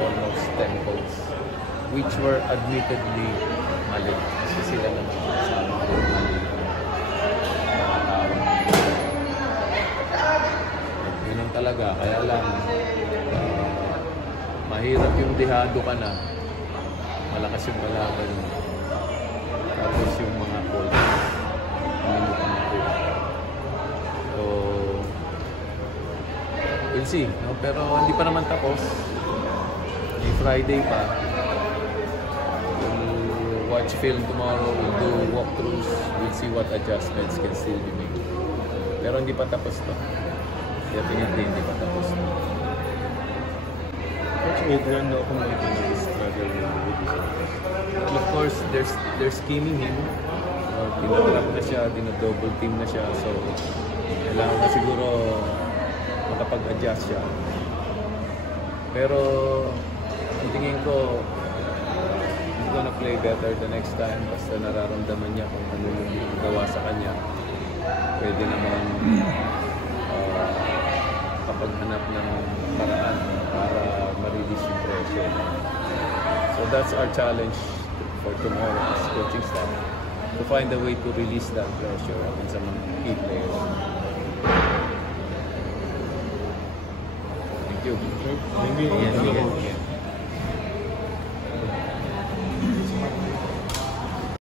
almost 10 goals, which were admittedly mali. Kasi sila naman sa amin mali. Ganun talaga, kaya lang mahirap yung dehado ka na, malakas yung kalaban mo. Tapos yung mga goals, hindi mo pa makuha. So, we'll see, no? Pero hindi pa naman tapos. May Friday pa. We'll watch film tomorrow, we'll do walkthroughs, we'll see what adjustments can still be made. Pero hindi pa tapos to. Definitely hindi pa tapos to. Coach Adrian, no, kung may struggle with this. Of course, they're scheming him. Dinatrap na siya, dinodouble team na siya. So, kailangan na siguro makapag-adjust siya. Pero, ang tingin ko, he's gonna play better the next time. Basta nararamdaman niya kung ano yung gawa sa kanya. Pwede naman kapaghanap ng paraan para ma-release yung pressure. So that's our challenge for tomorrow as coaching staff, to find a way to release that pressure sa mga key players. Thank you. Yes,